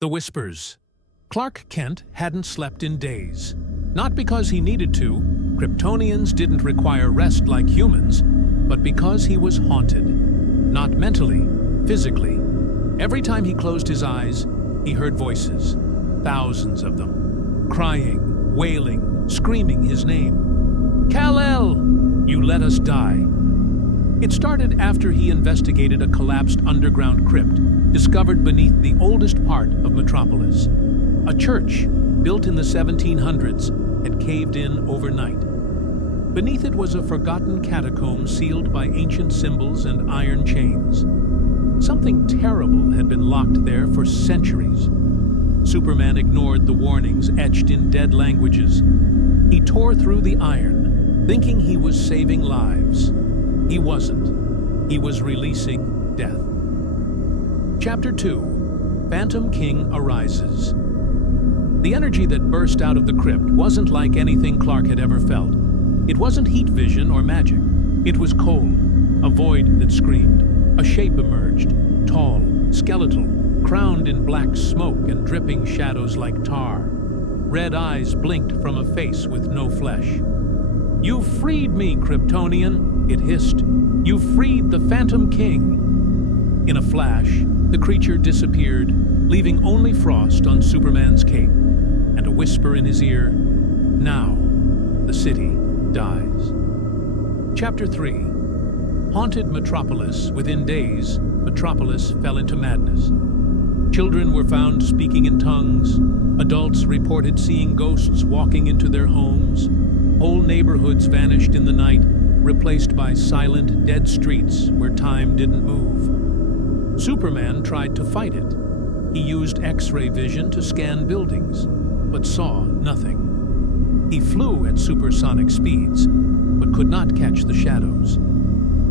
The Whispers. Clark Kent hadn't slept in days. Not because he needed to, Kryptonians didn't require rest like humans, but because he was haunted. Not mentally, physically. Every time he closed his eyes, he heard voices, thousands of them, crying, wailing, screaming his name. Kal-El, you let us die. It started after he investigated a collapsed underground crypt discovered beneath the oldest part of Metropolis. A church, built in the 1700s, had caved in overnight. Beneath it was a forgotten catacomb sealed by ancient symbols and iron chains. Something terrible had been locked there for centuries. Superman ignored the warnings etched in dead languages. He tore through the iron, thinking he was saving lives. He wasn't. He was releasing death. Chapter 2. Phantom King Arises. The energy that burst out of the crypt wasn't like anything Clark had ever felt. It wasn't heat vision or magic. It was cold, a void that screamed. A shape emerged, tall, skeletal, crowned in black smoke and dripping shadows like tar. Red eyes blinked from a face with no flesh. "You freed me, Kryptonian," it hissed. "You freed the Phantom King." In a flash, the creature disappeared, leaving only frost on Superman's cape, and a whisper in his ear, "Now, the city dies." Chapter 3. Haunted Metropolis. Within days, Metropolis fell into madness. Children were found speaking in tongues. Adults reported seeing ghosts walking into their homes. Whole neighborhoods vanished in the night, replaced by silent, dead streets where time didn't move. Superman tried to fight it. He used X-ray vision to scan buildings, but saw nothing. He flew at supersonic speeds, but could not catch the shadows.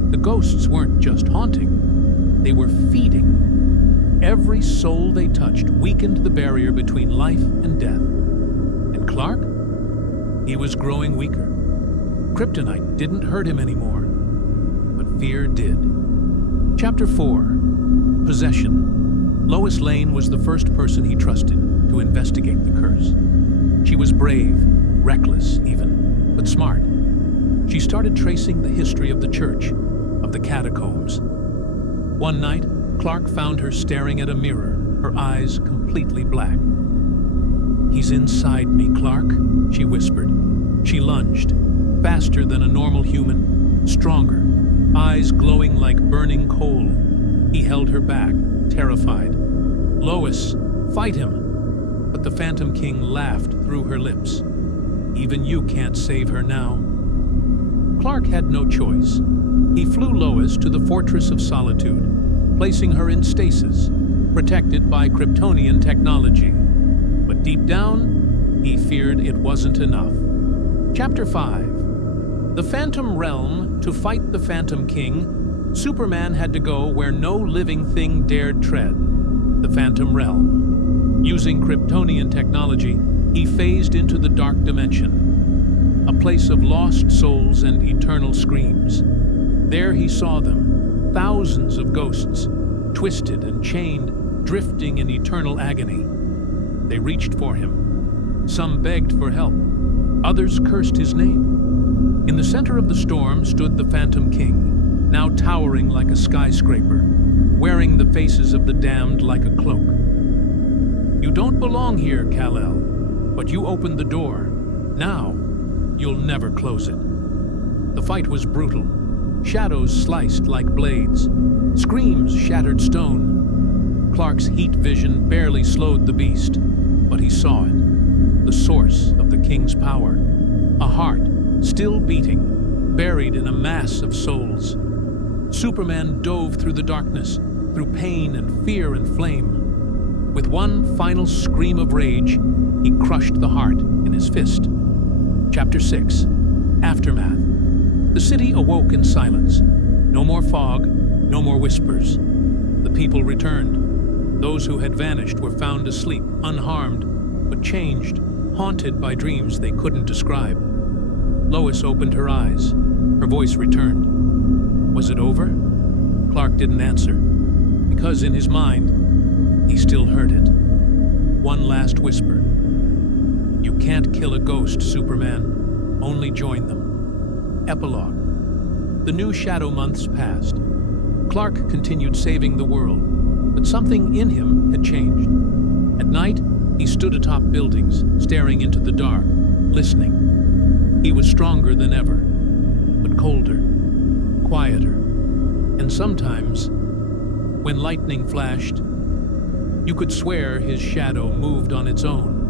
The ghosts weren't just haunting, they were feeding. Every soul they touched weakened the barrier between life and death. And Clark? He was growing weaker. Kryptonite didn't hurt him anymore, but fear did. Chapter 4. Possession. Lois Lane was the first person he trusted to investigate the curse. She was brave, reckless even, but smart. She started tracing the history of the church, of the catacombs. One night, Clark found her staring at a mirror, her eyes completely black. "He's inside me, Clark," she whispered. She lunged, faster than a normal human, stronger, eyes glowing like burning coal. He held her back, terrified. "Lois, fight him!" But the Phantom King laughed through her lips. "Even you can't save her now." Clark had no choice. He flew Lois to the Fortress of Solitude, placing her in stasis, protected by Kryptonian technology. But deep down, he feared it wasn't enough. Chapter 5. The Phantom Realm. To fight the Phantom King, Superman had to go where no living thing dared tread, the Phantom Realm. Using Kryptonian technology, he phased into the dark dimension, a place of lost souls and eternal screams. There he saw them, thousands of ghosts, twisted and chained, drifting in eternal agony. They reached for him. Some begged for help. Others cursed his name. In the center of the storm stood the Phantom King, now towering like a skyscraper, wearing the faces of the damned like a cloak. "You don't belong here, Kal-El, but you opened the door. Now, you'll never close it." The fight was brutal. Shadows sliced like blades. Screams shattered stone. Clark's heat vision barely slowed the beast, but he saw it. The source of the King's power. A heart, still beating, buried in a mass of souls. Superman dove through the darkness, through pain and fear and flame. With one final scream of rage, he crushed the heart in his fist. Chapter 6. Aftermath. The city awoke in silence. No more fog, no more whispers. The people returned. Those who had vanished were found asleep, unharmed, but changed, haunted by dreams they couldn't describe. Lois opened her eyes. Her voice returned. Was it over? Clark didn't answer, because in his mind, he still heard it. last whisper. You can't kill a ghost, Superman. Only join them. Epilogue. The new shadow months passed. Clark continued saving the world, but something in him had changed. At night, he stood atop buildings, staring into the dark, listening. He was stronger than ever, but colder, quieter, and sometimes, when lightning flashed, you could swear his shadow moved on its own.